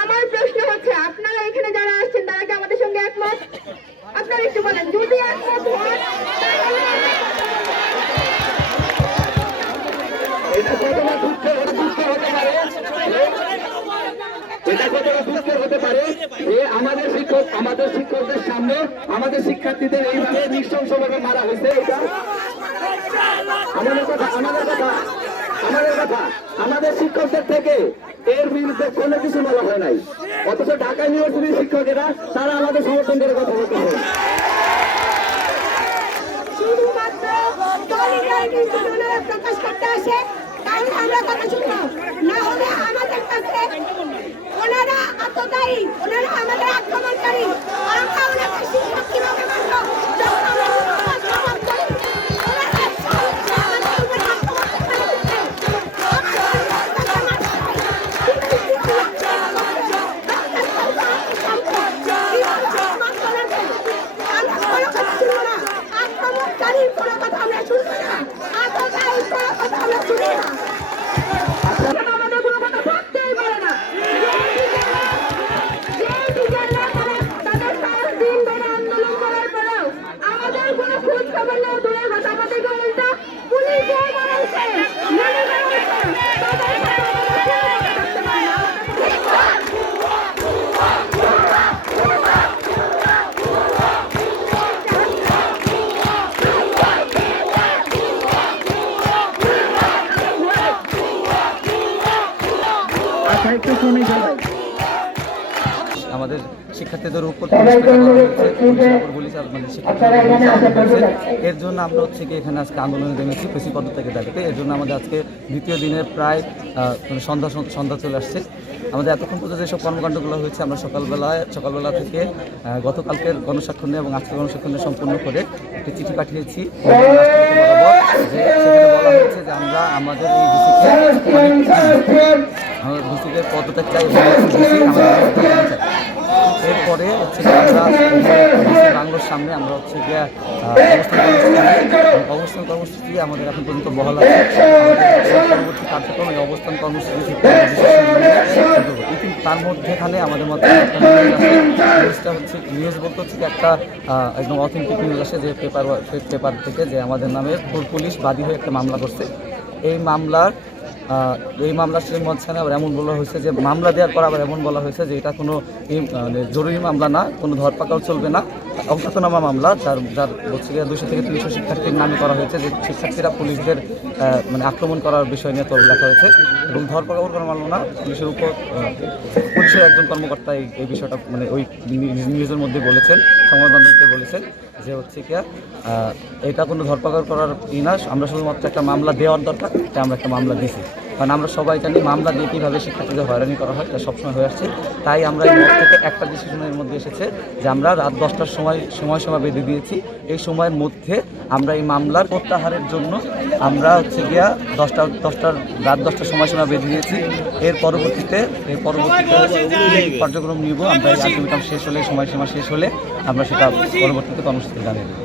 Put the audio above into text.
আমার প্রশ্ন হচ্ছে, আপনারা এখানে যারা আসছেন তারা কি আমাদের সঙ্গে একমত? আপনারা একটু বলেন, যদি একমত হন এটা কতটা দুঃখের হতে পারে, এটা কতটা দুঃখের হতে পারে যে আমাদের শিক্ষকদের সামনে আমাদের শিক্ষার্থীদের এইভাবে নৃশংসভাবে মারা হয়েছে। এটা আমাদের শিক্ষকদের থেকে এর বিরুদ্ধে কোনো কিছু বলা হয় নাই, অথচ ঢাকা ইউনিভার্সিটির শিক্ষকেরা তারা আমাদের সমর্থন করে কথা বলতে হবে। শুধুমাত্র প্রকাশ করতে আসে, তাহলে আমরা কথা শুনবো, না হলে আমাদের কাছে ওনারা আততায়ী, ওনারা আমাদের আক্রমণকারী, আমরা ওনাদের শিক্ষক কিভাবে মানবো যখন আমরা জবাব করি? আক্রমণকারীর কোনো কথা আমরা শুনবো না, আততায়ীর কোনো কথা আমরা শুনি না। আমাদের কোনো কথা ভাবতেই পারে না। তাদের সারাদিন ধরে আন্দোলন করার পরেও আমাদের কোনো খোঁজ খবর নেই, দূরের কথা আমাদেরকে উল্টা পুলিশে মারছে, মেরে মারছে। আমাদের শিক্ষার্থীদের উপর এর জন্য আমরা হচ্ছে কি এখানে আজকে আন্দোলনে নেমেছি পেশিপদ থেকে দাঁড়িয়ে। এর জন্য আমাদের আজকে দ্বিতীয় দিনের প্রায় সন্ধ্যা চলে আসছে। আমাদের এতক্ষণ পর্যন্ত যেসব কর্মকাণ্ডগুলো হয়েছে, আমরা সকালবেলা থেকে গতকালকের গণস্বাক্ষর নিয়ে এবং আজকের গণস্বাক্ষর নিয়ে সম্পূর্ণ করে একটি চিঠি পাঠিয়েছি। সেখানে বলা হয়েছে যে আমরা আমাদের এই ভিসিকে পদত্যাগ চাই, এরপরে হচ্ছে আমরা বাংলোর সামনে আমরা হচ্ছে গিয়ে অবস্থান কর্মসূচি আমাদের এখন পর্যন্ত বহাল আছে। পরবর্তী কার্যক্রম এই অবস্থান কর্মসূচি কিন্তু তার মধ্যেখানে আমাদের মধ্যে নিউজটা হচ্ছে, নিউজ বলতে হচ্ছে কি একটা একদম অথেন্টিক নিউজ আসে যে পেপার থেকে যে আমাদের নামে পুলিশ বাদী হয়ে একটা মামলা করছে। এই মামলার মাঝখানে আবার এমন বলা হয়েছে যে মামলা দেওয়ার পর আবার এমন বলা হয়েছে যে এটা কোনো জরুরি মামলা না, কোনো ধরপাকড় চলবে না, অজ্ঞাতনামা মামলা, যার হচ্ছে 200 থেকে 300 শিক্ষার্থীর নামে করা হয়েছে, যে শিক্ষার্থীরা পুলিশদের আক্রমণ করার বিষয় নিয়ে তবে লেখা হয়েছে এবং ধরপাকড় করা মামলা না। পুলিশের একজন কর্মকর্তা এই বিষয়টা ওই নিউজের মধ্যে বলেছেন, সংবাদ মাধ্যমকে বলেছেন যে হচ্ছে কি এটা কোনো ধরপাকড় করার না, আমরা শুধুমাত্র একটা মামলা দেওয়ার দরকার, এটা আমরা একটা মামলা দিয়েছি। কারণ আমরা সবাই জানি মামলা দিয়ে কীভাবে শিক্ষার্থীদের হয়রানি করা হয়, এটা সবসময় হয়ে আসছে। তাই আমরা এই মত থেকে একটা ডিসিশনের মধ্যে এসেছে যে আমরা রাত 10টার সময় বেঁধে দিয়েছি। এই সময়ের মধ্যে আমরা এই মামলার প্রত্যাহারের জন্য আমরা হচ্ছে গিয়া রাত 10টার সময়সীমা বেঁধে দিয়েছি। এর পরবর্তীতে কার্যক্রম নিব। আমরা এই আলটিমেটাম শেষ হলে, সময়সীমা শেষ হলে আমরা সেটা পরবর্তীতে কর্মসূচিতে জানিয়ে দেব।